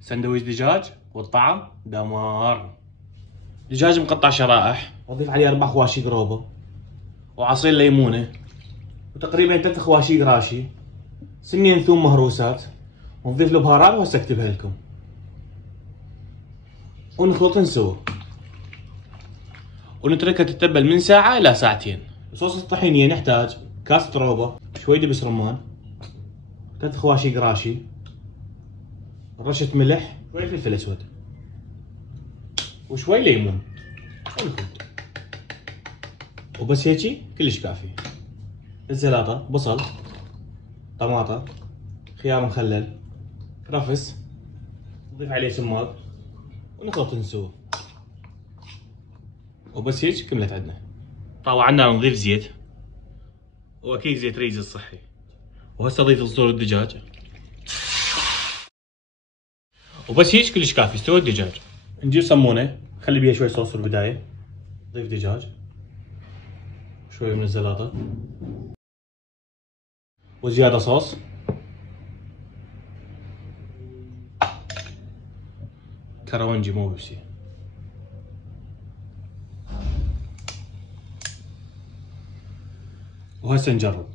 سندويش دجاج والطعم دمار. دجاج مقطع شرائح، واضيف عليه 4 خواشي قروبه وعصير ليمونه وتقريبا 3 خواشي قراشي، سنين ثوم مهروسات، ونضيف له بهارات وهسه اكتبها لكم، ونخلطهن سوا ونتركها تتبل من ساعة إلى ساعتين. صوص الطحينية نحتاج كاسة روبة، شوي دبس رمان، 3 خواشي قراشي، رشة ملح، شوي فلفل اسود، وشوي ليمون، ونخلط. وبس هيجي كلش كافي. الزلاطة بصل، طماطة، خيار مخلل، كرفس، نضيف عليه سماق ونخلطهن سوا. وبس هيك كملت عندنا. طاوة عنا نضيف زيت، واكيد زيت ريز الصحي، وهسه اضيف صدور الدجاج. وبس هيك كلش كافي استوى الدجاج. نجيب صمونة نخلي بيها شوي صوص في البداية، نضيف دجاج، شوي من الزلاطة، وزيادة صوص، كرونجي مو بيبسي. وهسه نجرب.